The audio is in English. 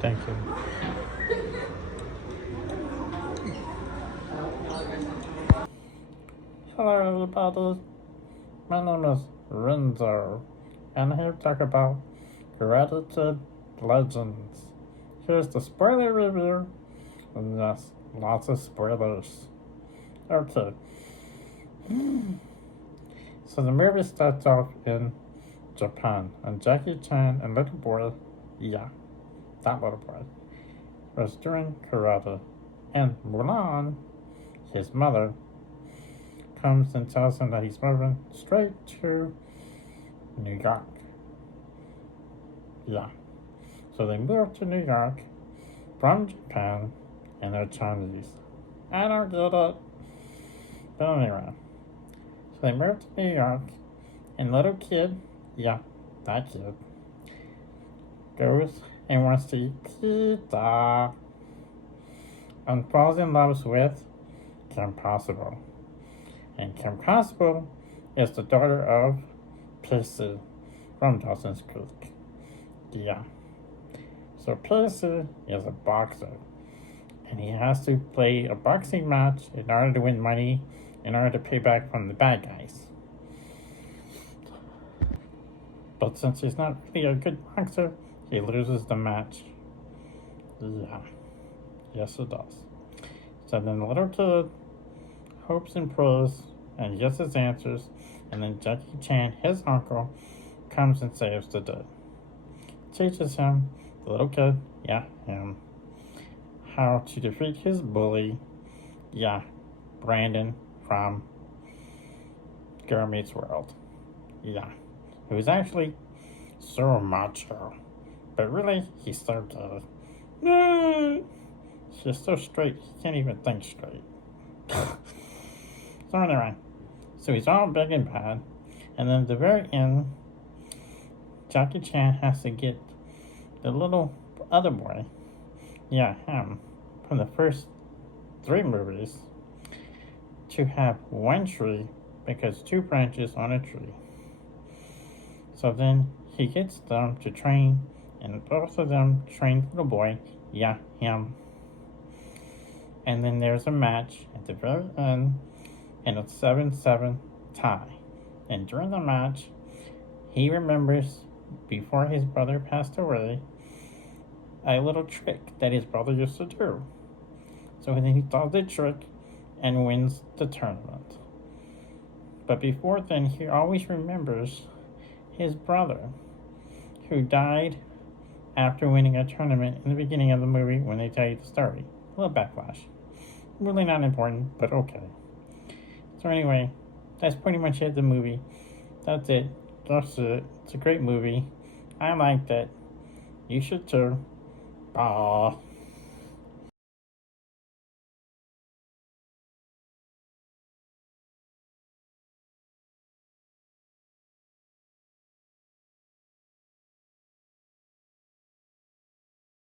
Thank you. Hello, everybody. My name is Renzo, and I'm here to talk about Karate Kid Legends. Here's the spoiler review, and yes, lots of spoilers. Okay. So the movie starts off in Japan, and Jackie Chan and little boy, that little boy, was doing karate, and Mulan, his mother, comes and tells him that he's moving straight to New York. So they move to New York from Japan, and they're Chinese. I don't get it. But anyway, so they move to New York, and little kid, that kid, goes and wants to eat pizza, and falls in love with Kim Possible. And Kim Possible is the daughter of Pacey from Dawson's Creek. So Pacey is a boxer, and he has to play a boxing match in order to win money, in order to pay back from the bad guys. But since he's not really a good boxer, he loses the match. Yes it does. So then the little kid hopes and prays and gets his answers, and then Jackie Chan, his uncle, comes and saves the day. Teaches him, the little kid, him, how to defeat his bully, Brandon from Girl Meets World. Who's actually so macho, but really, he's so gay. No! He's so straight, he can't even think straight. So anyway, so he's all big and bad, and then at the very end, Jackie Chan has to get the little other boy, him, from the first 3 movies, to have one tree, because 2 branches on a tree. So then he gets them to train, and both of them train the little boy, him. And then there's a match at the very end, and it's 7-7 tie. And during the match, he remembers, before his brother passed away, a little trick that his brother used to do. So then he does the trick and wins the tournament. But before then, he always remembers his brother, who died after winning a tournament in the beginning of the movie when they tell you the story. A little backflash. Really not important, but okay. So anyway, that's pretty much it, the movie. That's it. That's it. It's a great movie. I liked it. You should too. Bye.